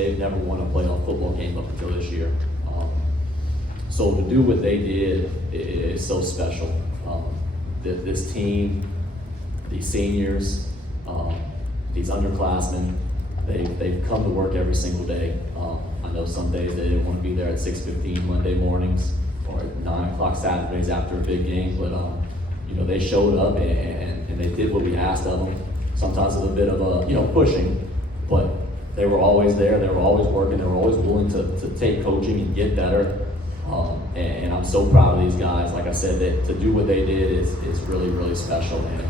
they've never won a playoff football game up until this year. So to do what they did is so special. This team, these seniors, these underclassmen, they've come to work every single day. I know some days they didn't want to be there at 6:15 Monday mornings or at 9 o'clock Saturdays after a big game, but they showed up and they did what we asked of them. Sometimes with a bit of a pushing, but they were always there. They were always working. They were always willing to take coaching and get better. And I'm so proud of these guys. Like I said, that to do what they did is really, really special, and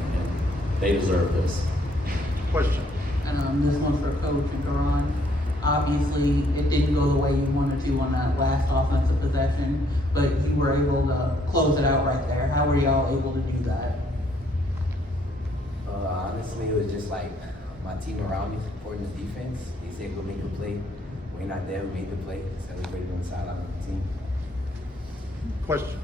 they deserve this. Question. And this one's for Coach and Karan. Obviously, it didn't go the way you wanted to on that last offensive possession, but you were able to close it out right there. How were y'all able to do that? Honestly, it was just like my team around me supporting the defense. They said, go make a play. We're not there, we made the play. Celebrated on the sideline with the team. Question.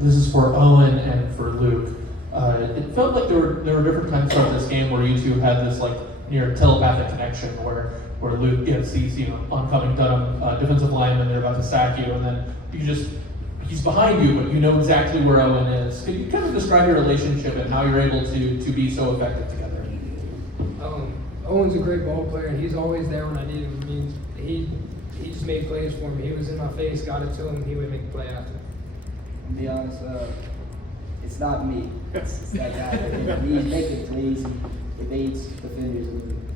This is for Owen and for Luke. It felt like there were different times throughout this game where you two had this like near telepathic connection where Luke gets these oncoming Dunham defensive linemen, they're about to sack you, and then he's behind you, but you know exactly where Owen is. Could you kind of describe your relationship and how you're able to be so effective together? Owen's a great ball player, and he's always there when I need him. I mean, he just made plays for me. He was in my face, got it to him, he would make a play after. To be honest, it's not me. It's that guy. He's making plays, he evades defenders, and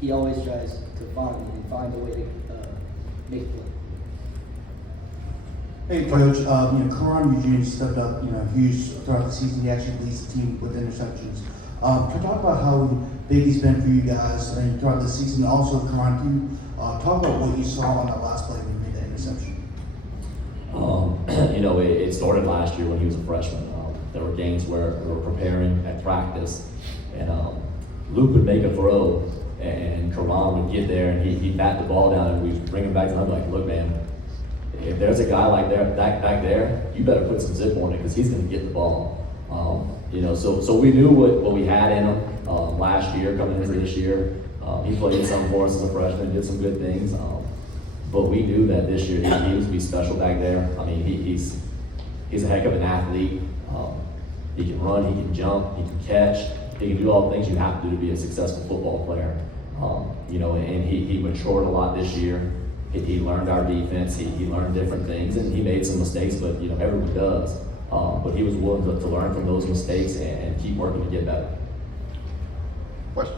he always tries to find a way to make a play. Hey, Coach. Karan Eugene stepped up, huge throughout the season. He actually leads the team with interceptions. Can you talk about how big he's been for you guys and throughout the season? Also, Karan, can you talk about what you saw on that last play when you made that interception? It started last year when he was a freshman. There were games where we were preparing at practice, and Luke would make a throw, and Karan would get there, and he'd bat the ball down, and we'd bring him back to him like, look, man, if there's a guy like that back there, you better put some zip on it because he's going to get the ball. So we knew what we had in him last year coming into this year. He played some for us as a freshman, did some good things. But we knew that this year he was going to be special back there. I mean, he's a heck of an athlete. He can run, he can jump, he can catch. He can do all the things you have to do to be a successful football player. And he matured a lot this year. He learned our defense. He learned different things, and he made some mistakes, but everyone does. But he was willing to learn from those mistakes and keep working to get better. Question.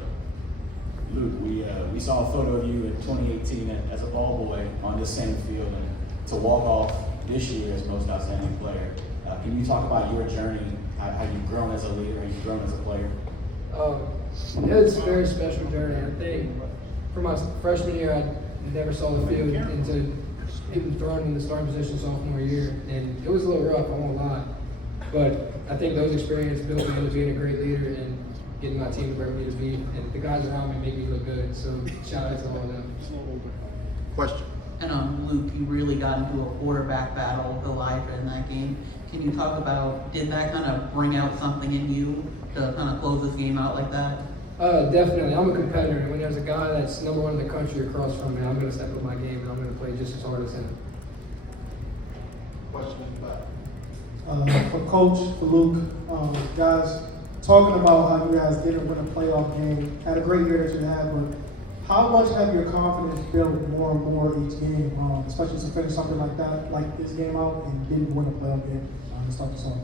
Luke, we saw a photo of you in 2018 as a ball boy on this same field, and to walk off this year as most outstanding player. Can you talk about your journey, how you've grown as a leader and you've grown as a player? It's a very special journey. I think for my freshman year, I never saw the field until getting thrown in the starting position sophomore year, and it was a little rough, I won't lie. But I think those experiences built me into being a great leader and getting my team where we need to be, and the guys around me make me look good. So shout out to all of them. Question. And Luke, you really got into a quarterback battle with Elijah in that game. Can you talk about, did that kind of bring out something in you to kind of close this game out like that? Definitely. I'm a competitor, and when there's a guy that's number one in the country across from me, I'm going to step up my game, and I'm going to play just as hard as him. Question in the back. For Coach, for Luke, guys, talking about how you guys didn't win a playoff game, had a great year that you had, but how much have your confidence built more and more each game, especially to finish something like that, like this game out, and didn't win a playoff game to start this off?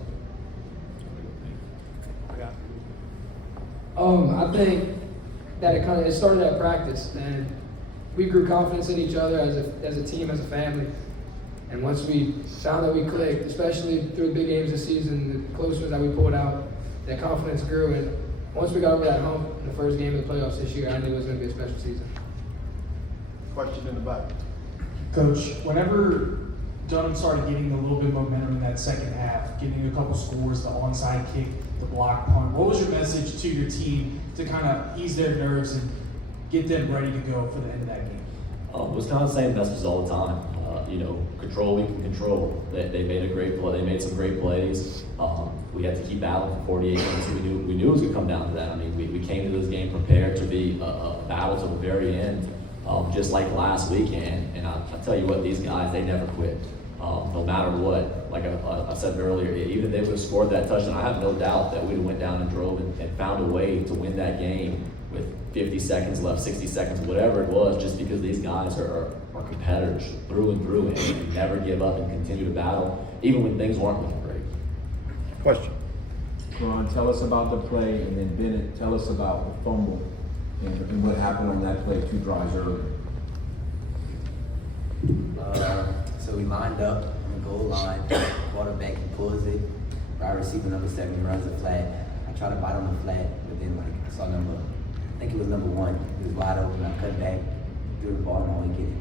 I think that it started at practice, and we grew confidence in each other as a team, as a family. And once we found that we clicked, especially through the big games this season, the close ones that we pulled out, that confidence grew. And once we got over that hump in the first game of the playoffs this year, I knew it was going to be a special season. Question in the back. Coach, whenever Dunham started getting a little bit of momentum in that second half, getting a couple scores, the onside kick, the block punt, what was your message to your team to kind of ease their nerves and get them ready to go for the end of that game? It was kind of the same message all the time. Control we can control. They made a great play. They made some great plays. We had to keep battling for 48 minutes. We knew it was going to come down to that. I mean, we came to this game prepared to be a battle to the very end. just like last weekend. And I tell you what, these guys, they never quit. No matter what, like I said earlier, even if they would have scored that touchdown, I have no doubt that we'd have went down and drove and found a way to win that game with 50 seconds left, 60 seconds, whatever it was, just because these guys are competitors through and through and never give up and continue to battle, even when things weren't looking great. Question. Ron, tell us about the play, and then Bennett, tell us about the fumble and what happened on that play 2 drives earlier. So we lined up on the goal line, quarterback he pulls it, wide receiver number 7 he runs a flat. I try to bite on the flat, but then I saw I think it was number 1. He was wide open. I cut back, threw the ball, and only get it.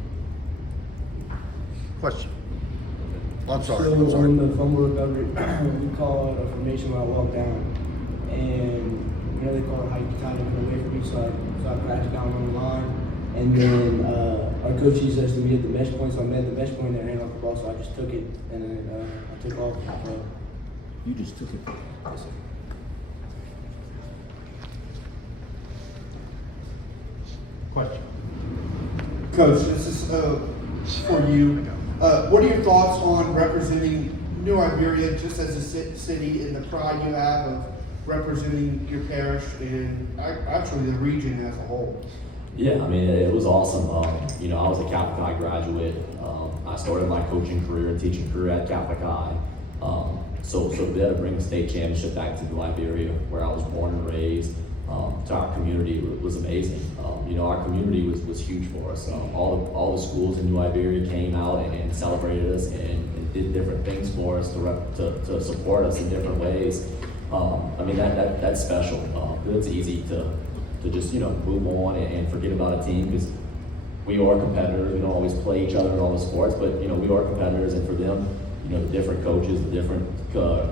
Question. I'm sorry. So I'm sorry. on the fumble recovery, we called a formation when I walked down, and they called how you kind of went away from me, so I crashed down on the line, and then our coach used us to meet at the mesh point, so I met at the mesh point and ran off the ball, so I just took it, and then I took off. You just took it. Yes, sir. Question. Coach, this is for you. What are your thoughts on representing New Iberia just as a city and the pride you have of representing your parish and actually the region as a whole? Yeah, I mean, it was awesome. I was a Catholic High graduate. I started my coaching career and teaching career at Catholic High. So to be able to bring the state championship back to New Iberia, where I was born and raised, to our community was amazing. Our community was huge for us. All the schools in New Iberia came out and celebrated us and did different things for us to support us in different ways. That's special. It's easy to just move on and forget about a team because we are competitors. We don't always play each other in all the sports, but we are competitors, and for them, the different coaches, the different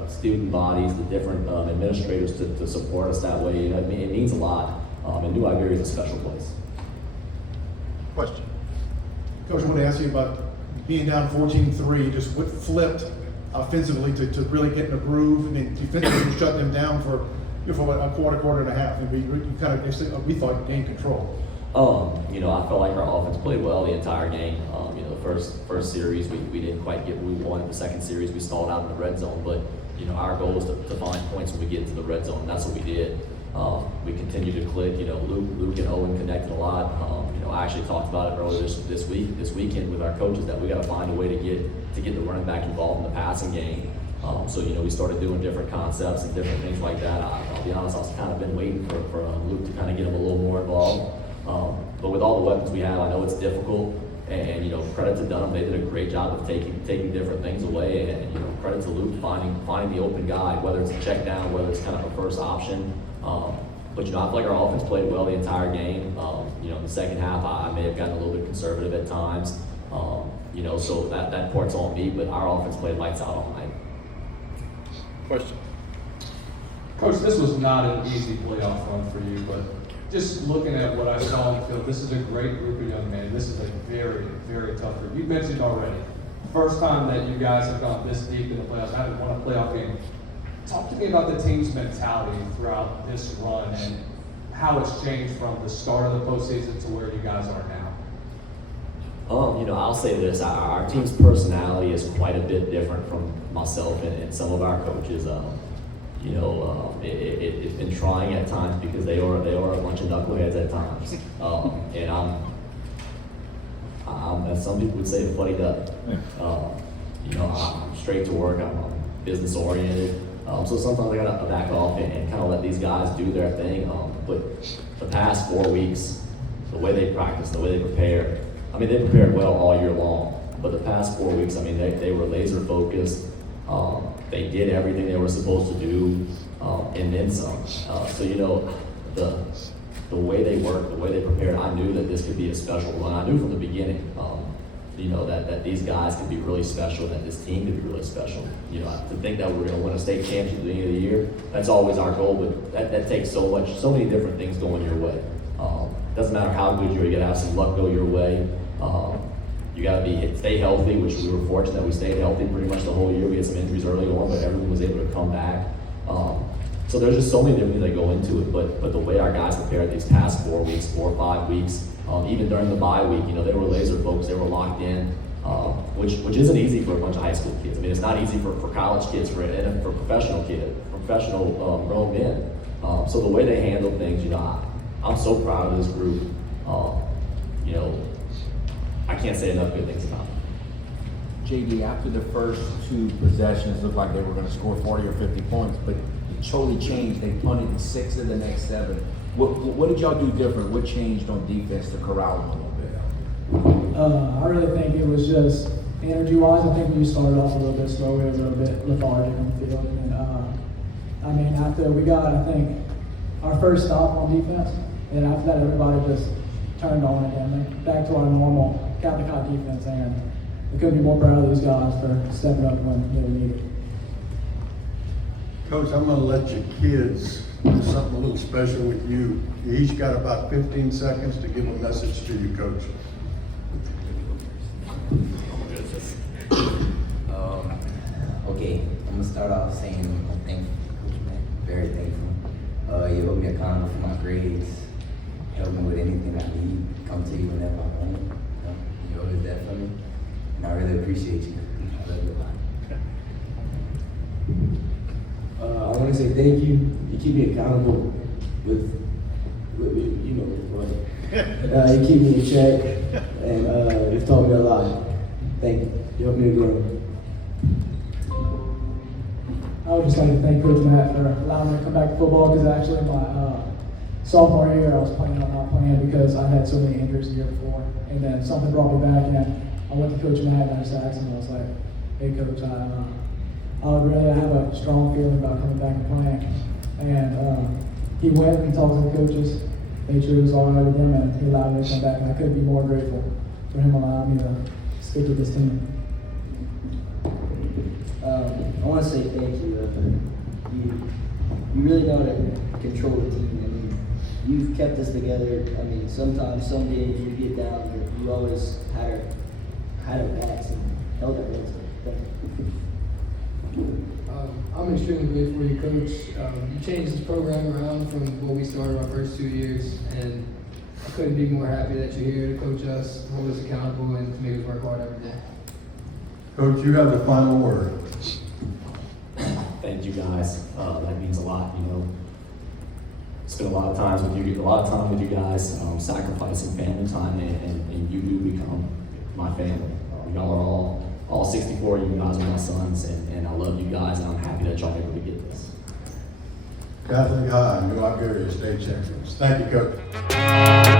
student bodies, the different administrators to support us that way. It means a lot. And New Iberia is a special place. Question. Coach, I want to ask you about being down 14-3, just what flipped offensively to really get in a groove, and then defensively you shut them down for a quarter and a half, and we thought you gained control. I felt like our offense played well the entire game. The first series we didn't quite get what we wanted. The second series we stalled out in the red zone, but our goal was to find points when we get into the red zone, and that's what we did. We continued to click. Luke and Owen connected a lot. I actually talked about it earlier this weekend with our coaches that we got to find a way to get the running back involved in the passing game. So we started doing different concepts and different things like that. I'll be honest, I was kind of been waiting for Luke to kind of get him a little more involved. But with all the weapons we have, I know it's difficult. And credit to Dunham, they did a great job of taking different things away. And credit to Luke finding the open guy, whether it's a check down, whether it's kind of a first option. But I feel like our offense played well the entire game. In the second half, I may have gotten a little bit conservative at times. So that part's on me. But our offense played lights out all night. Question. Coach, this was not an easy playoff run for you, but just looking at what I saw on the field, this is a great group of young men. This is a very, very tough group. You mentioned already, first time that you guys have gone this deep in the playoffs, haven't won a playoff game. Talk to me about the team's mentality throughout this run and how it's changed from the start of the postseason to where you guys are now. I'll say this, our team's personality is quite a bit different from myself and some of our coaches. It's been trying at times because they are a bunch of knuckleheads at times. And I'm, as some people would say, a funny duck. I'm straight to work, I'm business oriented. So sometimes I gotta back off and kind of let these guys do their thing. But the past 4 weeks, the way they practice, the way they prepare, they prepared well all year long. But the past 4 weeks, they were laser focused. They did everything they were supposed to do, and then some. So the way they worked, the way they prepared, I knew that this could be a special run. I knew from the beginning, that these guys could be really special, that this team could be really special. To think that we're going to win a state championship at the beginning of the year, that's always our goal, but that takes so many different things going your way. Doesn't matter how good you are, you got to have some luck go your way. You got to stay healthy, which we were fortunate that we stayed healthy pretty much the whole year. We had some injuries early on, but everyone was able to come back. So there's just so many different things that go into it. But the way our guys prepared these past 4 weeks, 4 or 5 weeks, Even during the bye week, they were laser focused, they were locked in, which isn't easy for a bunch of high school kids. I mean, it's not easy for college kids, for professional kids, professional grown men. So the way they handle things, I'm so proud of this group. I can't say enough good things about it. JD, after the first 2 possessions, looked like they were going to score 40 or 50 points, but it totally changed. They punted in 6 of the next 7. What did y'all do different? What changed on defense to corral them a little bit? I really think it was just energy-wise. I think we started off a little bit slow. We were a little bit lethargic on the field. And after we got, I think, our first stop on defense, and after that, everybody just turned on again. Back to our normal Catholic High defense, and we couldn't be more proud of these guys for stepping up when they were needed. Coach, I'm gonna let your kids do something a little special with you. You each got about 15 seconds to give a message to you, Coach. Okay, I'm gonna start off saying I'm thankful, Coach Matt, very thankful. You hold me accountable for my grades, help me with anything I need, come to you whenever I want it. You always there for me, and I really appreciate you. I love you a lot. I want to say thank you. You keep me accountable with what. You keep me in check, and you've taught me a lot. Thank you. You helped me to grow. I would just like to thank Coach Matt for allowing me to come back to football, because actually my sophomore year I was planning on not playing because I had so many injuries the year before, and then something brought me back, and I went to Coach Matt and I just asked him, I was like, hey Coach, I would really have a strong feeling about coming back and playing. And he went and he talked to the coaches, made sure it was all right with them, and he allowed me to come back, and I couldn't be more grateful for him allowing me to stick with this team. I want to say thank you. You really know how to control the team. I mean, you've kept us together. I mean, sometimes, some days you get down, but you always had our backs and held our heads up. Thank you. I'm extremely grateful for you, Coach. You changed this program around from what we started our first 2 years, and I couldn't be more happy that you're here to coach us, hold us accountable, and to make us work hard every day. Coach, you have the final word. Thank you guys. That means a lot. Spent a lot of time with you guys, sacrificing family time, and you do become my family. Y'all are all 64 of you guys are my sons, and I love you guys, and I'm happy that y'all able to get this. Catholic High, New Iberia State Champions. Thank you, Coach.